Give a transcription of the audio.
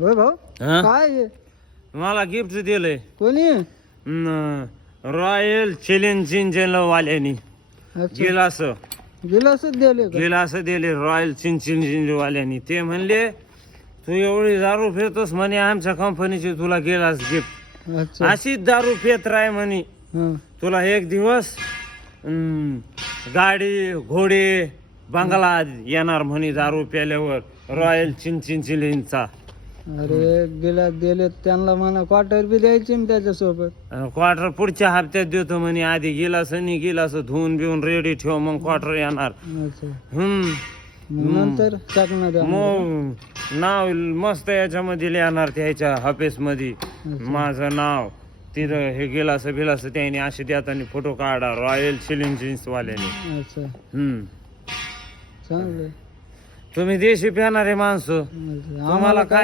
होय भाऊ हा? काय हे? मला गिफ्ट दिलंय कोणी रॉयल चॅलेंज इंजिन वाल्यांनी अच्छा गिलास गिलासच दिले का गिलास दिले रॉयल चॅलेंज वाल्यांनी. ते म्हणले तू एवढी दारू पितोस म्हणे आमच्या कंपनीची तुला गिलास गिफ्ट. अच्छा अशीच दारू पित राय म्हणे हा तुला एक दिवस गाडी घोडे बंगला येणार म्हणे दारू प्याल्यावर रॉयल चिंचिंचिलींचा. अरे गिलास दिले त्यांना म्हणा क्वार्टर बी द्यायची ना त्याच्यासोबत. क्वार्टर पुढच्या हप्त्यात देतो म्हणे. आधी गिलास धुवून बिवून रेडी ठेव मग क्वार्टर येणार. अच्छा हम्म मग नंतर टाकणार द्या मग नाव मस्त याच्यामध्ये लिहिणार त्याच्या ऑफिस मध्ये माझं नाव. तिथं हे गिलास त्याने असे देताना फोटो काढा रॉयल चॅलेंज वाल्याने. अच्छा हम्म चांगलं तुम्ही देशी पिणारे माणसं अच्छा. तुम्हाला काय